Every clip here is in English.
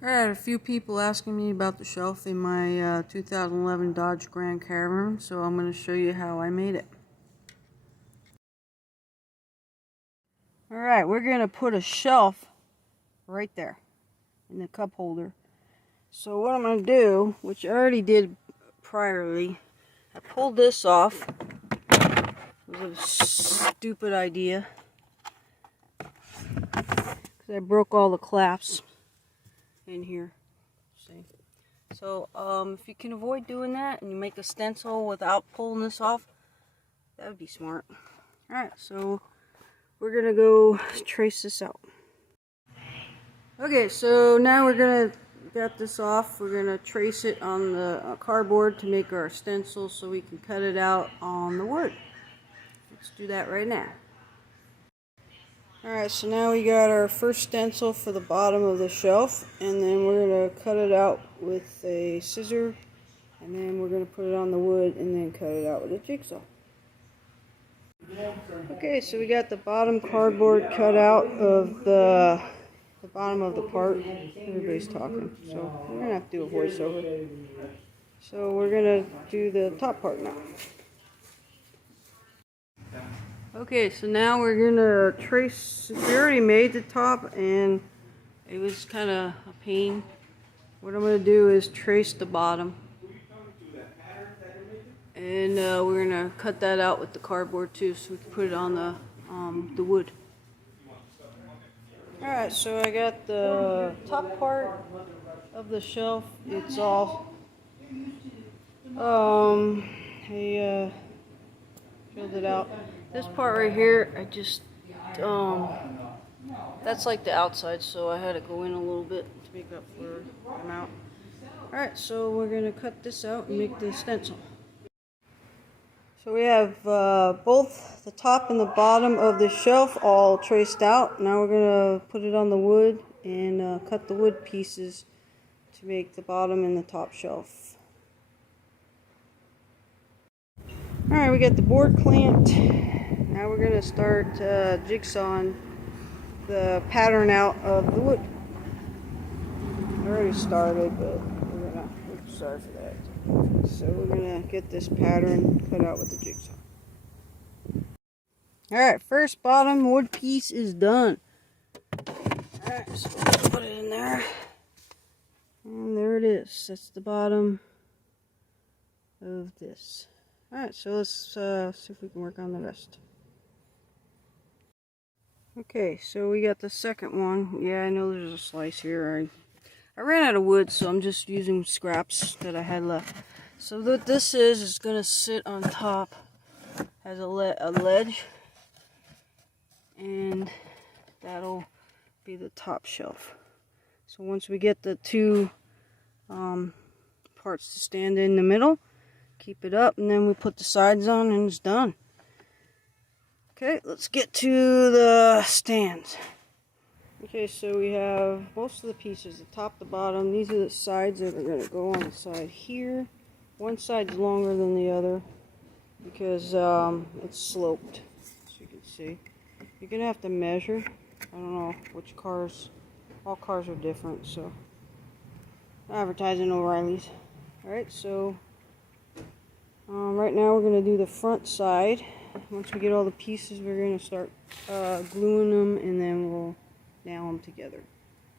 I had a few people asking me about the shelf in my 2011 Dodge Grand Caravan, so I'm going to show you how I made it. Alright, we're going to put a shelf right there in the cup holder. So what I'm going to do, which I already did priorly, I pulled this off. It was a stupid idea, because I broke all the clasps in here. See? So if you can avoid doing that and you make a stencil without pulling this off, that would be smart. Alright, so we're gonna go trace this out. Okay, so now we're gonna get this off. We're gonna trace it on the cardboard to make our stencil so we can cut it out on the wood. Let's do that right now. Alright, so now we got our first stencil for the bottom of the shelf, and then we're going to cut it out with a scissor, and then we're going to put it on the wood and then cut it out with a jigsaw. Okay, so we got the bottom cardboard cut out of the bottom of the part. Everybody's talking, so we're going to have to do a voiceover. So we're going to do the top part now. Okay, so now we're gonna trace. We already made the top and it was kind of a pain. What I'm gonna do is trace the bottom, and we're gonna cut that out with the cardboard too, so we can put it on the wood. All right, so I got the top part of the shelf. It's all I filled it out. This part right here, I just, that's like the outside, so I had to go in a little bit to make up for the amount. Alright, so we're going to cut this out and make the stencil. So we have both the top and the bottom of the shelf all traced out. Now we're going to put it on the wood and cut the wood pieces to make the bottom and the top shelf. Alright, we got the board clamped. Now we're going to start jigsawing the pattern out of the wood. I already started, but we're going to, sorry for that. So we're going to get this pattern cut out with the jigsaw. Alright, first bottom wood piece is done. Alright, so let's put it in there. And there it is. That's the bottom of this. Alright, so let's see if we can work on the rest. Okay, so we got the second one. Yeah, I know there's a slice here. I ran out of wood, so I'm just using scraps that I had left. So what this is going to sit on top as a ledge, and that'll be the top shelf. So once we get the two parts to stand in the middle, keep it up, and then we put the sides on and it's done. Okay, let's get to the stands. Okay, so we have most of the pieces, the top, the bottom. These are the sides that are going to go on the side here. One side's longer than the other because it's sloped, as you can see. You're going to have to measure. I don't know which cars, all cars are different, so advertising O'Reilly's. Alright, so right now we're going to do the front side. Once we get all the pieces, we're going to start gluing them, and then we'll nail them together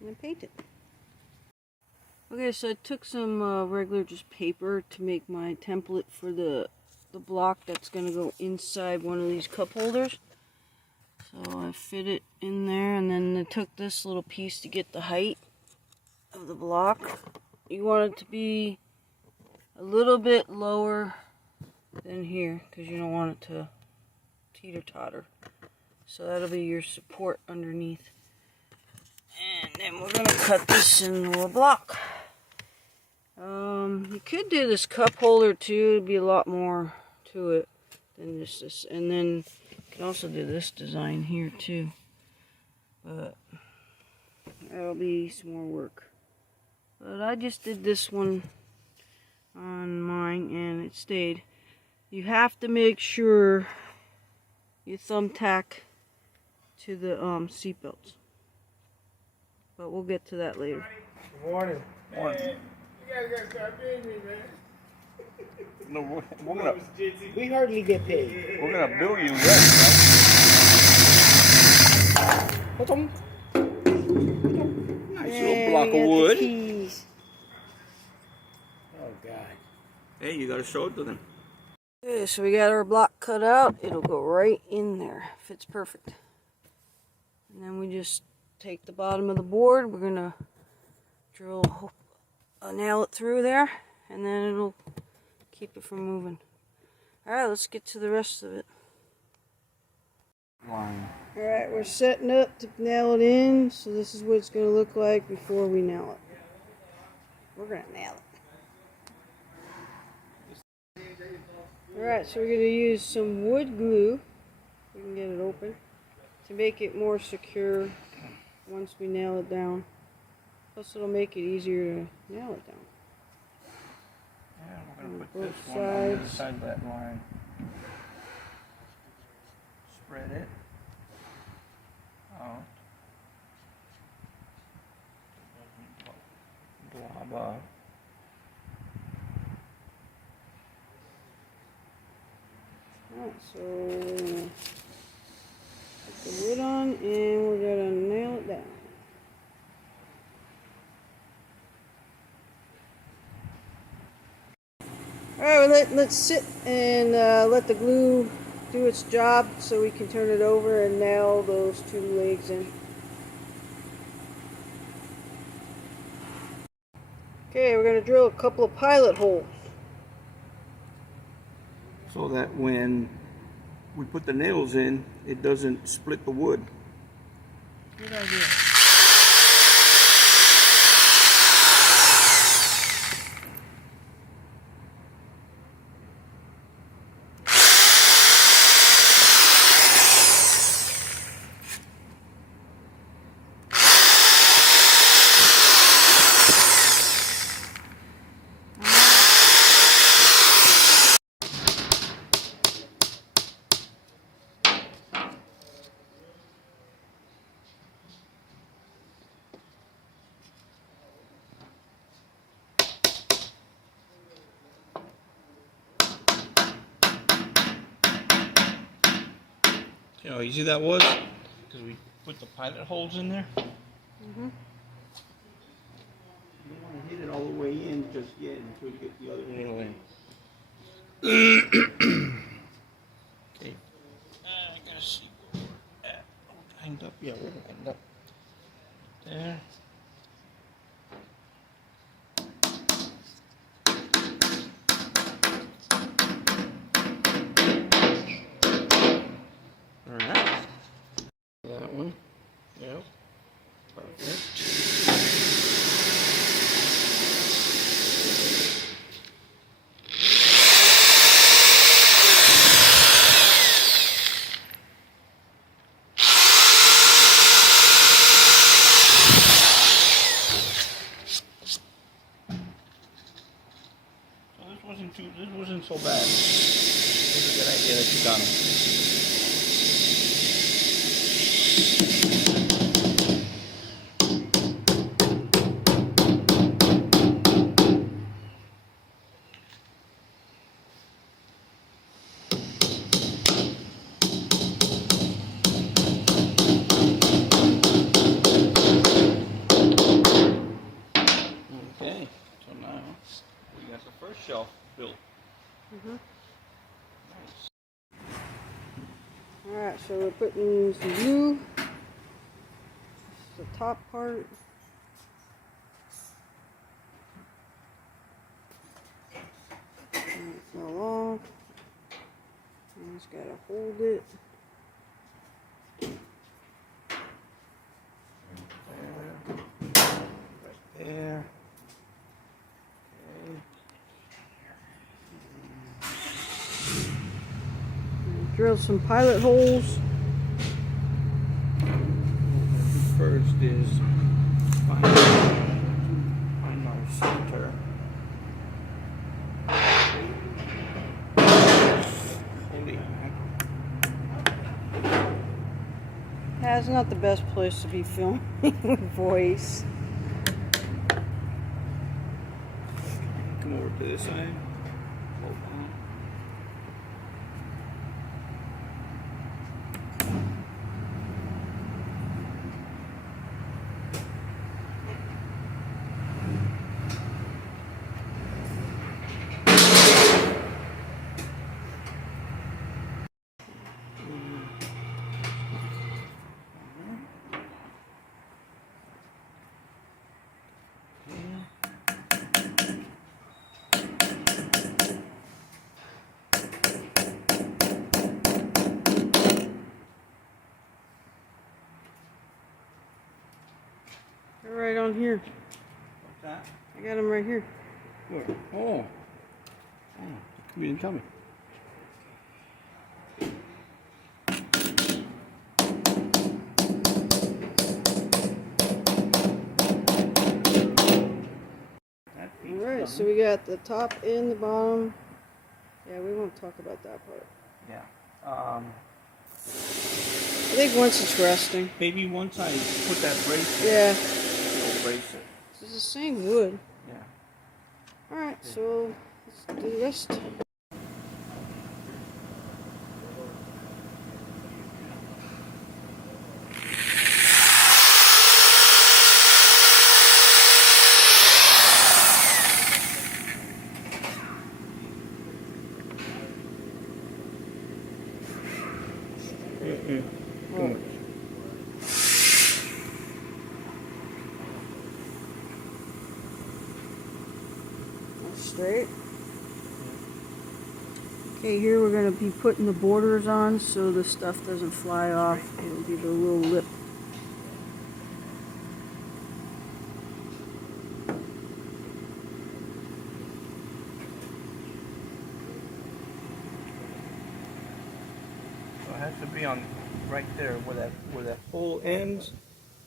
and then paint it. Okay, so I took some regular just paper to make my template for the block that's going to go inside one of these cup holders. So I fit it in there, and then I took this little piece to get the height of the block. You want it to be a little bit lower than here, because you don't want it to teeter-totter. So that'll be your support underneath. And then we're going to cut this into a block. You could do this cup holder too. It'd be a lot more to it than just this. And then you can also do this design here too. But that'll be some more work. But I just did this one on mine and it stayed. You have to make sure you thumbtack to the seat belts. But we'll get to that later. Good morning. Morning. Man, you guys gotta start paying me, man. No, we're gonna We hardly get paid. bill you rent, What's on? right? Nice little And block we of got the wood. keys. Oh, God. Hey, you gotta show it to them. Okay, so we got our block cut out. It'll go right in there. Fits perfect. And then we just take the bottom of the board. We're gonna drill a nail it through there, and then it'll keep it from moving. Alright, let's get to the rest of it. Line. Alright, we're setting up to nail it in, so this is what it's going to look like before we nail it. We're going to nail it. Alright, so we're going to use some wood glue, we can get it open, to make it more secure once we nail it down. Plus it'll make it easier to nail it down. Yeah, we're gonna put Both this one on the sides. side of that line. Spread it out. Blob up. Alright, so we're gonna put the wood on and we're gonna nail it down. Alright, well, let's sit and let the glue do its job so we can turn it over and nail those two legs in. Okay, we're going to drill a couple of pilot holes. So that when we put the nails in, it doesn't split the wood. Good idea. You know how easy that was? Because we put the pilot holes in there. Mm-hmm. You don't want to hit it all the way in just yet until you get the other nail in. Okay. I gotta see. Lined up? Yeah, we're lined up. There. Alright. That one. Yep. Perfect. This wasn't so bad. It's a good idea that you got them. Okay, so now we got the first shelf built. Mm-hmm. Nice. Alright, so we're putting some glue. This is the top part. And it fell off. And just gotta hold it. Right there. Okay. Drill some pilot holes. First is find our center. Holy heck. That's not the best place to be filming with voice. over to this side. Hold on. They're right on here. What's that? I got them right here. Where? Oh. You didn't tell me. Alright, so we got the top and the bottom. Yeah, we won't talk about that part. Yeah. I think once it's resting. Maybe once I put that brace in, Yeah. it'll brace it. It's the same wood. Yeah. Alright, so let's do the rest. Oh. Straight. Okay, here we're going to be putting the borders on so the stuff doesn't fly off. It'll be the little lip. So it has to be on right there where that hole ends.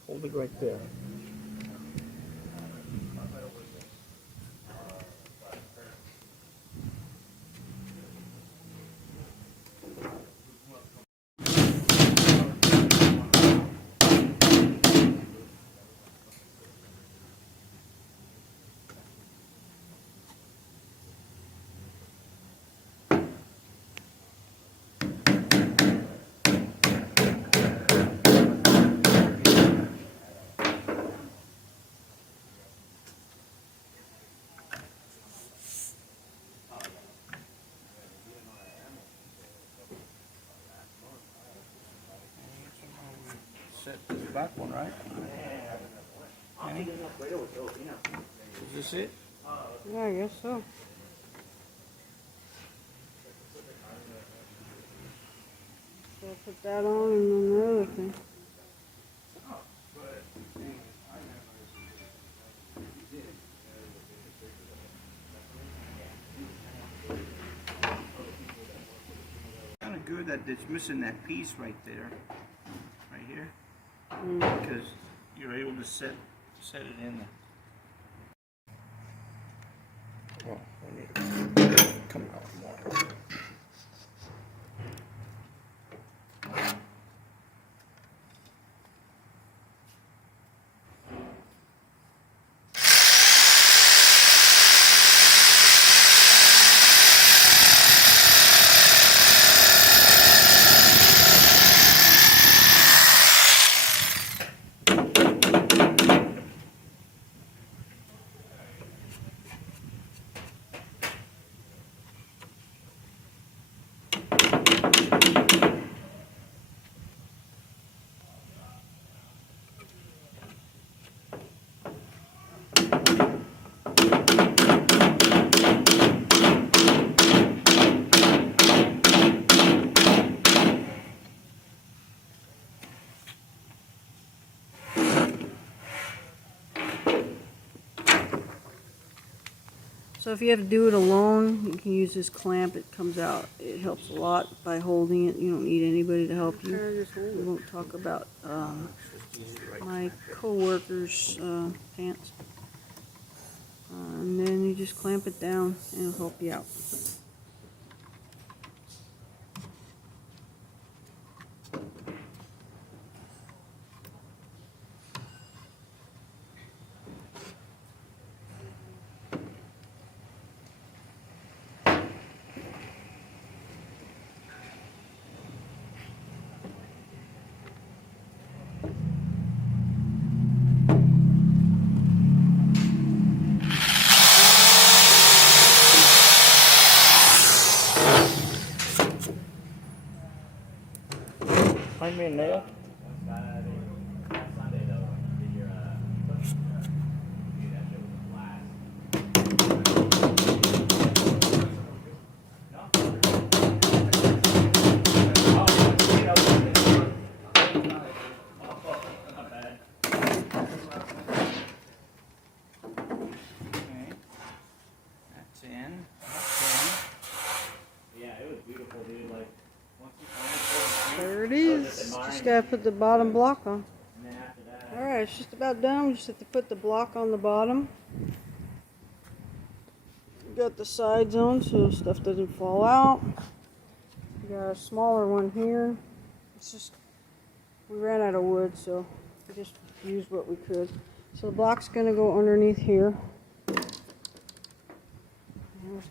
Hold it right there. Set this back one, right? Annie? Is this it? Yeah, I guess so. So I'll put that on and then the other thing. Kind of good that it's missing that piece right there, right here, because you're able to set it in there. Well, I need to come out more. So if you have to do it alone, you can use this clamp. It comes out. It helps a lot by holding it. You don't need anybody to help you. We won't talk about my co-worker's pants. And then you just clamp it down and it'll help you out. find me a nail? That's in. Yeah, it was beautiful, dude. Like, once you finally There it is. Just gotta put the bottom block on. and then after that, Alright, it's just about done. We just have to put the block on the bottom. Got the sides on so stuff doesn't fall out. We got a smaller one here. It's just, we ran out of wood, so we just used what we could. So the block's gonna go underneath here. Here's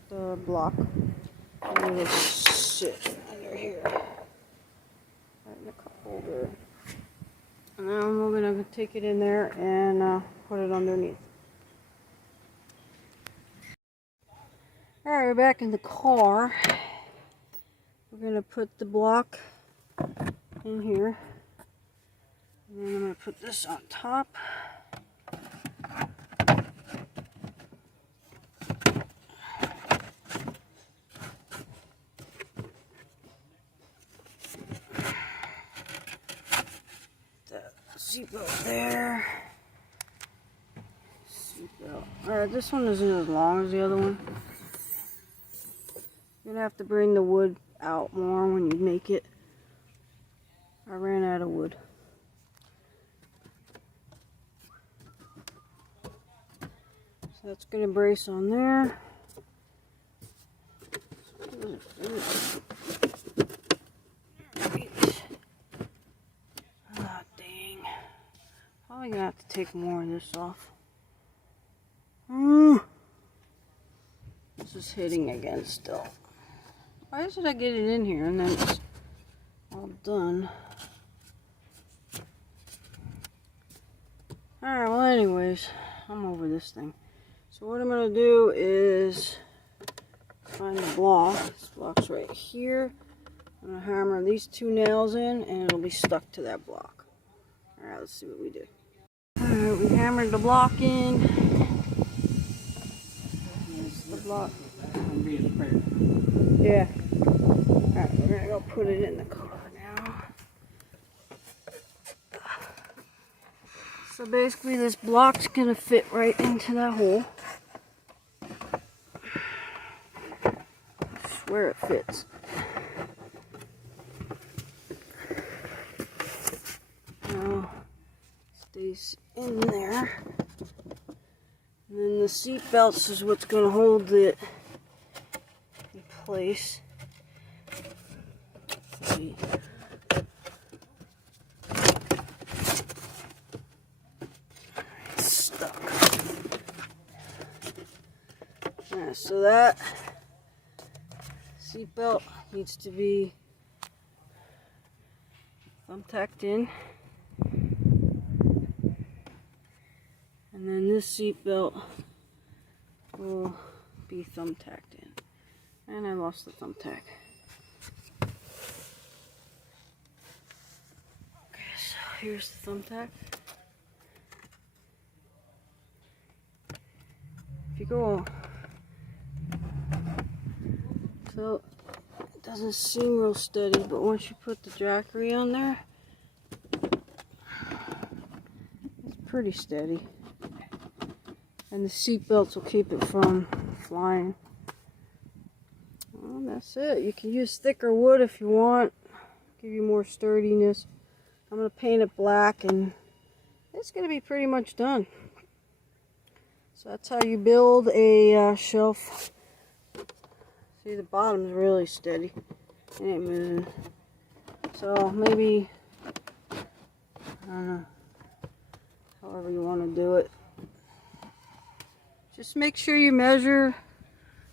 the block. And it'll sit under here. Right in the cup holder. And then we're gonna take it in there and put it underneath. Alright, we're back in the car. We're gonna put the block in here. And then I'm gonna put this on top. Seatbelt there. Seatbelt. Alright, this one isn't as long as the other one. You're gonna have to bring the wood out more when you make it. I ran out of wood. So that's gonna brace on there. Probably gonna have to take more of this off. This is hitting again still. Why should I get it in here and then it's all done? Alright, well anyways, I'm over this thing. So what I'm gonna do is find the block. This block's right here. I'm gonna hammer these two nails in and it'll be stuck to that block. Alright, let's see what we do. Alright, we hammered the block in. Here's the block. Yeah. Alright, we're gonna go put it in the car now. So basically this block's gonna fit right into that hole. I swear it fits. Now, stays in there. And then the seat belts is what's gonna hold it in place. See. It's stuck. Yeah, so that seat belt needs to be thumbtacked in. And then this seat belt will be thumbtacked in. And I lost the thumbtack. Okay, so here's the thumbtack. If you go, so it doesn't seem real steady, but once you put the jackery on there, it's pretty steady. And the seat belts will keep it from flying. Well, that's it. You can use thicker wood if you want. Give you more sturdiness. I'm going to paint it black and it's going to be pretty much done. So that's how you build a shelf. See, the bottom's really steady. It ain't moving. So maybe, I don't know, however you want to do it. Just make sure you measure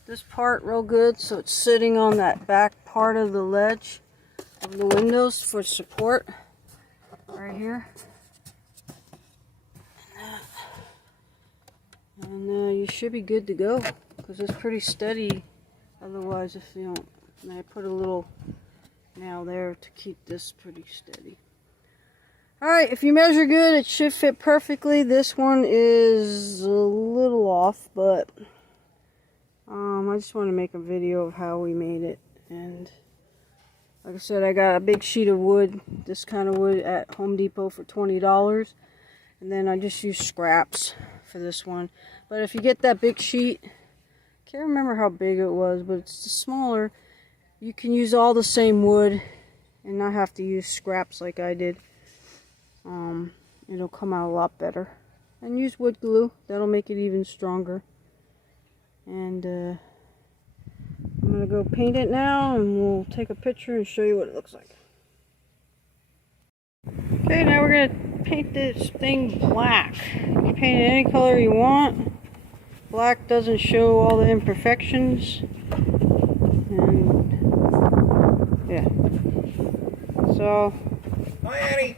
this part real good so it's sitting on that back part of the ledge of the windows for support. Right here. And you should be good to go because it's pretty steady. Otherwise, if you don't, I put a little nail there to keep this pretty steady. Alright, if you measure good, it should fit perfectly. This one is a little off, but I just want to make a video of how we made it. And like I said, I got a big sheet of wood, this kind of wood at Home Depot for $20. And then I just used scraps for this one. But if you get that big sheet, I can't remember how big it was, but it's smaller. You can use all the same wood and not have to use scraps like I did. It'll come out a lot better. And use wood glue, that'll make it even stronger. And I'm gonna go paint it now, and we'll take a picture and show you what it looks like. Okay, now we're gonna paint this thing black. You paint it any color you want. Black doesn't show all the imperfections. And yeah. So Hi, Annie.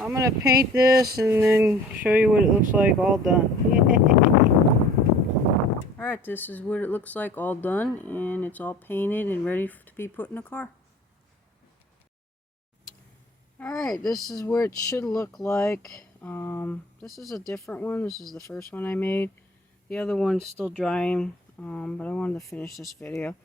I'm gonna paint this and then show you what it looks like all done. Alright, this is what it looks like all done, and it's all painted and ready to be put in the car. Alright, this is what it should look like. This is a different one. This is the first one I made. The other one's still drying, but I wanted to finish this video.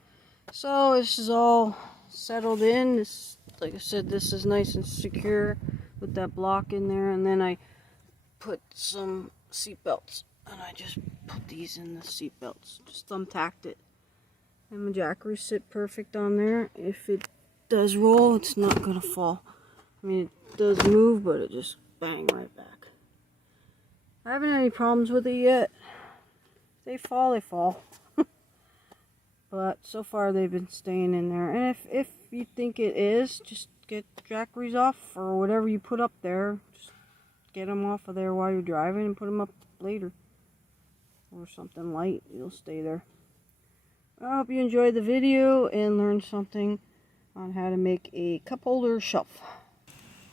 So this is all settled in. This, like I said, this is nice and secure with that block in there, and then I put some seat belts, and I just put these in the seat belts, just thumbtacked it, and my jackeries sit perfect on there. If it does roll, it's not gonna fall. I mean, it does move, but it just bang right back. I haven't had any problems with it yet. If they fall, they fall. But so far they've been staying in there. And if you think it is, just get the jackeries off, or whatever you put up there. Just get them off of there while you're driving and put them up later. Or something light, it'll stay there. I hope you enjoyed the video and learned something on how to make a cup holder shelf.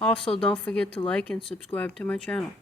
Also, don't forget to like and subscribe to my channel.